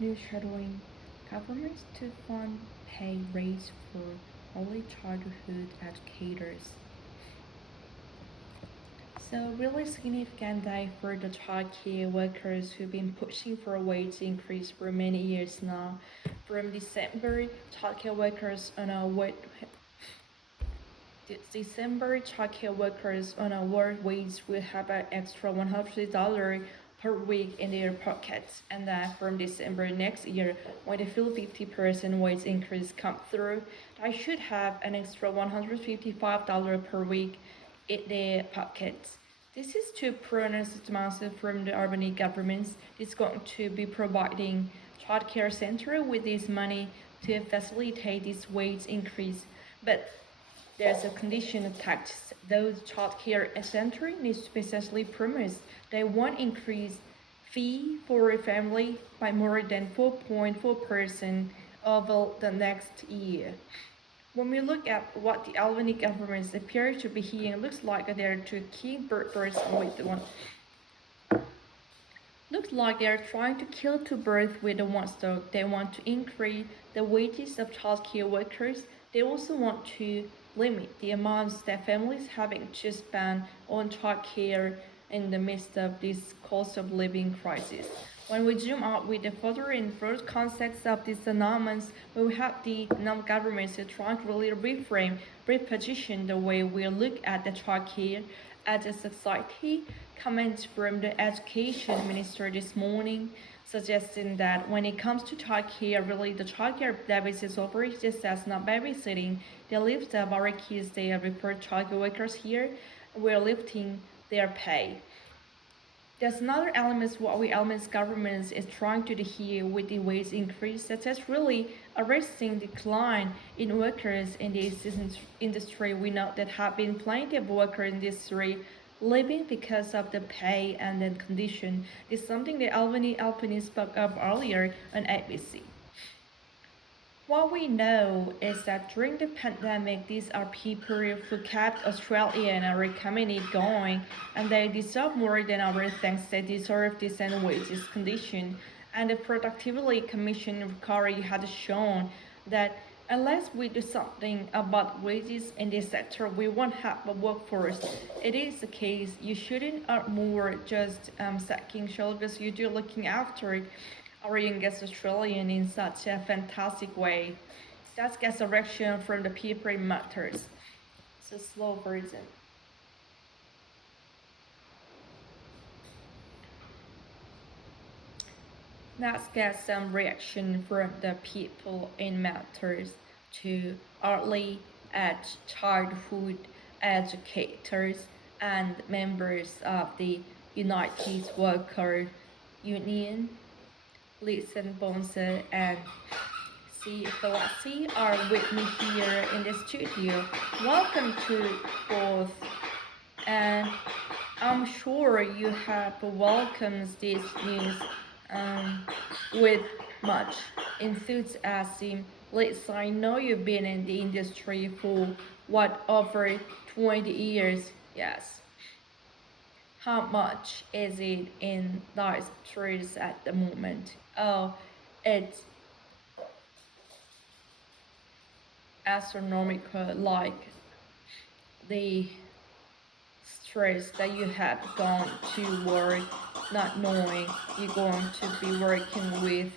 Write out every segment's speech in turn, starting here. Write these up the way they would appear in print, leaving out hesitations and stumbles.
Shadowing governments to fund pay raise for early childhood educators. So really significant day for the childcare workers who've been pushing for a wage increase for many years now. From December, childcare workers on a childcare workers on a work wage will have an extra $100 per week in their pockets, and then from December next year, when the full 50% wage increase comes through, they should have an extra $155 per week in their pockets. This is to pronounce massive from the Albany government. It's going to be providing childcare center with this money to facilitate this wage increase, but there's a condition attached. Those childcare center needs to be essentially promised they won't increase fee for a family by more than 4.4% over the next year. When we look at what the Albany government appears to be here, it looks like they're to keep birds with the one. Looks like they're trying to kill two birds with the one stone. They want to increase the wages of childcare workers. They also want to limit the amounts that families having to spend on childcare in the midst of this cost of living crisis. When we zoom out with the further and further context of these announcements, we have the non-governments trying to really reposition the way we look at the childcare as a society. Comments from the education minister this morning suggesting that when it comes to childcare, really the childcare service is over just as not babysitting. The lives of our kids, they are referred childcare workers here. We're lifting their pay. There's another element what we elements governments is trying to do here with the wage increase, such as really arresting decline in workers in this industry. We know that have been plenty of workers in this industry leaving because of the pay and then condition. Is something that Albany spoke of earlier on ABC. What we know is that during the pandemic, these are people who kept Australia and our economy going, and they deserve more than our thanks. They deserve decent wages condition. And the Productivity Commission recovery had shown that unless we do something about wages in this sector, we won't have a workforce. It is the case. You shouldn't earn more just sacking shoulders. You do looking after our youngest Australian in such a fantastic way. That gets a reaction from the people it matters. It's a slow version. Let's get some reaction from the people in matters to early childhood educators and members of the United Worker Union. Listen Bonser and C. Philosophy are with me here in the studio. Welcome to both, and I'm sure you have welcomed this news with much enthusiasm. Lisa, I know you've been in the industry for over 20 years. Yes. How much is it in those trees at the moment? Oh, it's astronomical, like the stress that you have gone to work not knowing you're going to be working with,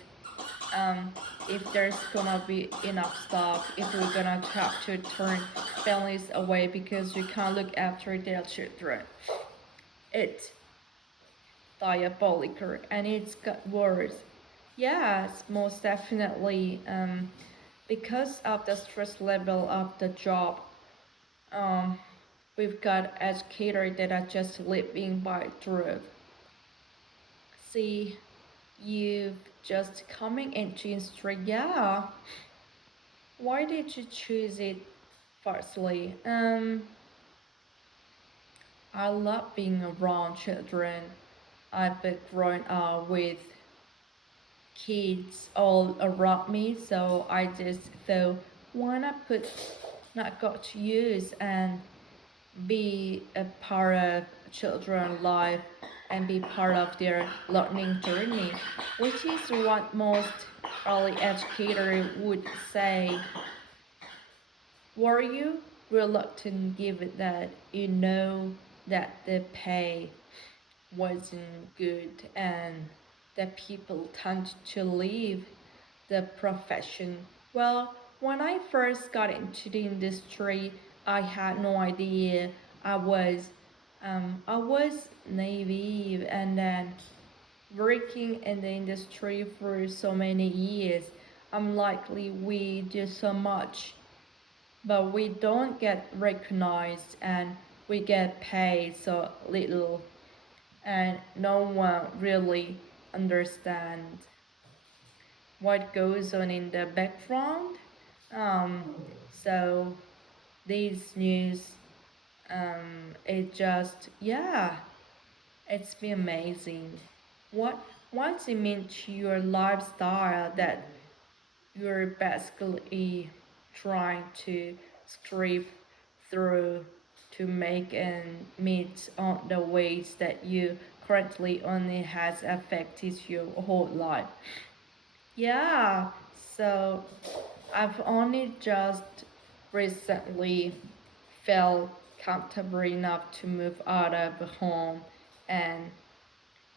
if there's gonna be enough stuff, if we're gonna have to turn families away because you can't look after their children. It's diabolical and it's got worse. Yes, most definitely. Because of the stress level of the job, we've got educators that are just living by drug. See, you just coming into industry. Yeah. Why did you choose it? Firstly, I love being around children. I've been growing up with kids all around me, so I just thought, why not go to use and be a part of children's life and be part of their learning journey, which is what most early educators would say. Were you reluctant given that you know that the pay wasn't good and that people tend to leave the profession? Well, when I first got into the industry, I had no idea. I was I was naive, and then working in the industry for so many years, I'm likely we do so much, but we don't get recognized and we get paid so little, and no one really understands what goes on in the background. Um, so these news, it just, yeah, it's been amazing. What what's it mean to your lifestyle that you're basically trying to scrape through to make and meet on the ways that you currently only has affected your whole life? Yeah, so I've only just recently felt comfortable enough to move out of home, and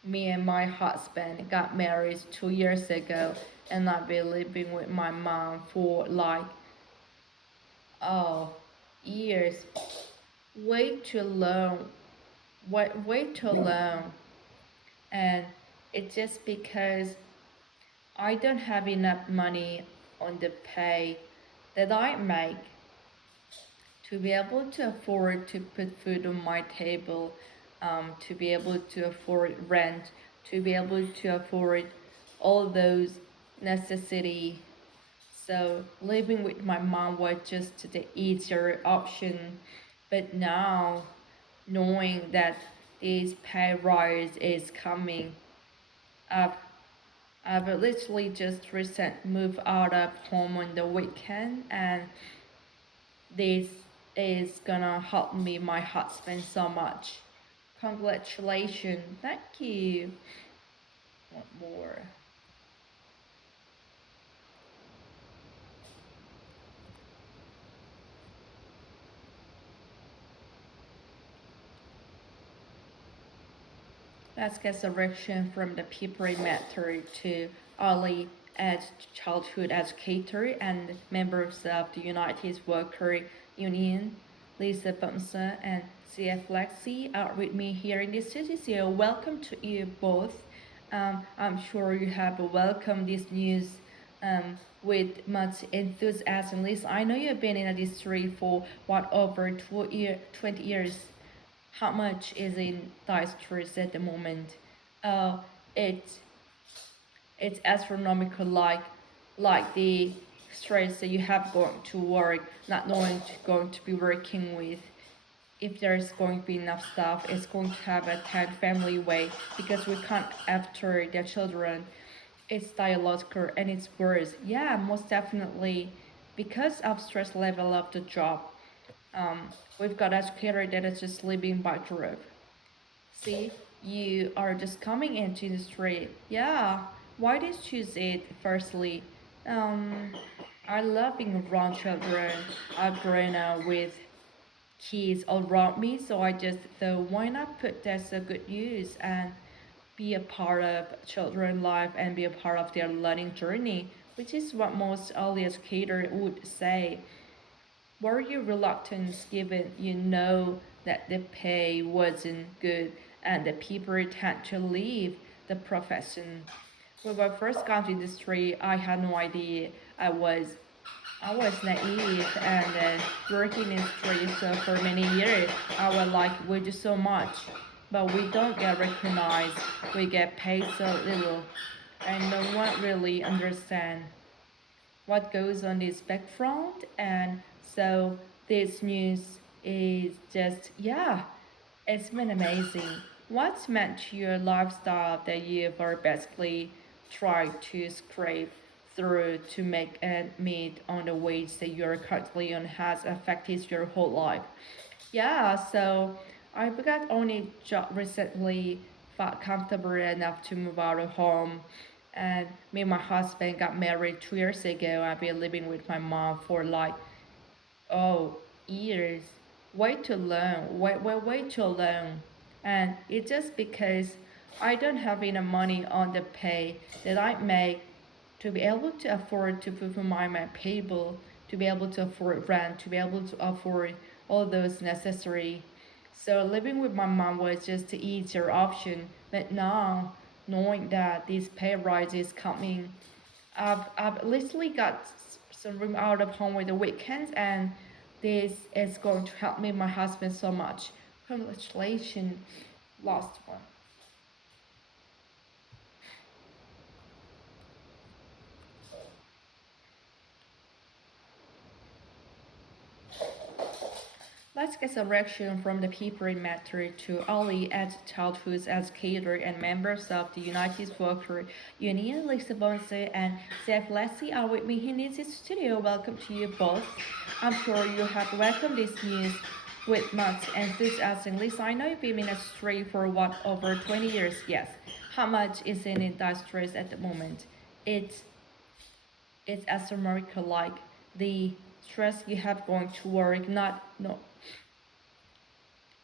me and my husband got married 2 years ago, and I've been living with my mom for like, oh, years. Way too long. Way too long. And it's just because I don't have enough money on the pay that I make to be able to afford to put food on my table, to be able to afford rent, to be able to afford all those necessity. So living with my mom was just the easier option. But now, knowing that this pay rise is coming, I've I've literally just recent moved out of home on the weekend, and this is gonna help me, my husband, so much. Congratulations. Thank you. What more? Let's get a reaction from the people it matter to early childhood educator and members of the United Worker Union, Lisa Bumsa and CF Lexi, are with me here in this studio. So welcome to you both. I'm sure you have welcomed this news with much enthusiasm. Lisa, I know you've been in the industry for what, over 20 years. How much is in dice tours at the moment? Uh, it's it's astronomical, like the stress that you have going to work, not knowing to going to be working with. If there's going to be enough stuff, it's going to have a tight family way because we can't after their children. It's dialogical and it's worse. Yeah, most definitely, because of stress level of the job. Um, we've got educator that is just living by group. See, you are just coming into the street. Yeah, why did you choose it? Firstly, um, I love being around children. I've grown up with kids around me, so I just thought, why not put that to good use and be a part of children's life and be a part of their learning journey, which is what most early educator would say. Were you reluctant given you know that the pay wasn't good and the people tend to leave the profession? When I first got to industry, I had no idea. I was naive, and working in industry so for many years, I was like, we do so much, but we don't get recognized. We get paid so little, and no one really understand what goes on this background. And so this news is just, yeah, it's been amazing. What's meant to your lifestyle that you've basically tried to scrape through to make ends meet on the wage that you're currently on has affected your whole life? Yeah, so I got only job recently felt comfortable enough to move out of home. And me and my husband got married 2 years ago. I've been living with my mom for like, oh, years. Way too long. Way too long. And it's just because I don't have enough money on the pay that I make to be able to afford to put my table, to be able to afford rent, to be able to afford all those necessary. So living with my mom was just the easier option. But now, knowing that this pay rise is coming, I've literally got some room out of home with the weekends, and this is going to help me and my husband so much. Congratulations, last one. Let's get some reaction from the people in matter to Ali as childhood educator and members of the United Worker Union. Lisa Bonse and Zef Lassie are with me in this studio. Welcome to you both. I'm sure you have welcomed this news with much enthusiasm. Lisa, I know you've been in industry for what, over 20 years? Yes. How much is in industries at the moment? It's it's astronomical, like the stress you have going to work, not no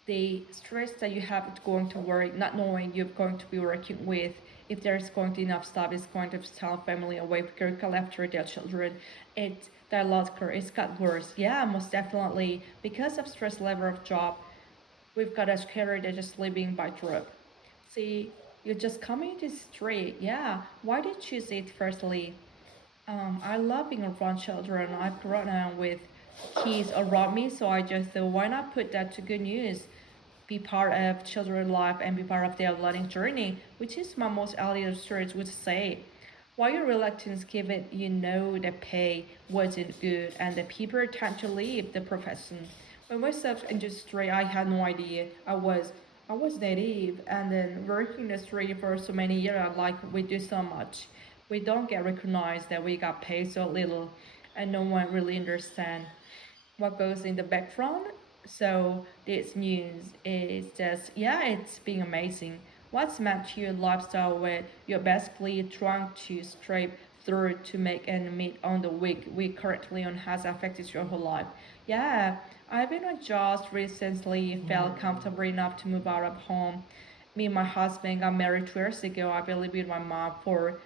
the stress that you have going to work, not knowing you're going to be working with, if there's going to be enough stuff, it's going to tell family away because after their children, it's dialogical, it's got worse. Yeah, most definitely. Because of stress level of job, we've got a career that just living by drug. See, you're just coming to street. Yeah, why did you choose it firstly? I love being around children. I've grown up with kids around me, so I just thought, why not put that to good news? Be part of children's life and be part of their learning journey, which is my most earlier stories would say. Why your reluctance given you know the pay wasn't good and the people tend to leave the profession. When I was industry, I had no idea. I was naive, and then working the street for so many years, like we do so much. We don't get recognized that we got paid so little, and no one really understand what goes in the background. So this news is just, yeah, it's been amazing. What's matched your lifestyle where you're basically trying to scrape through to make ends meet on the week we currently on has affected your whole life? Yeah, I've been on jobs recently, felt comfortable enough to move out of home. Me and my husband got married 2 years ago. I've been living with my mom for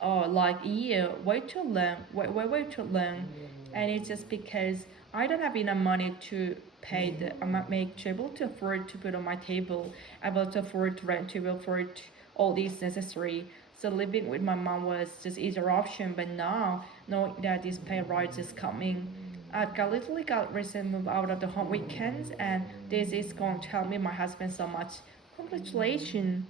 like a year, way too long, way too long. And it's just because I don't have enough money to pay the amount make to able to afford to put on my table, able to afford to rent, to afford all these necessary. So living with my mom was just easier option, but now knowing that this pay rise is coming, I've got literally got recently moved out of the home weekends, and this is going to help me and my husband so much. Congratulations.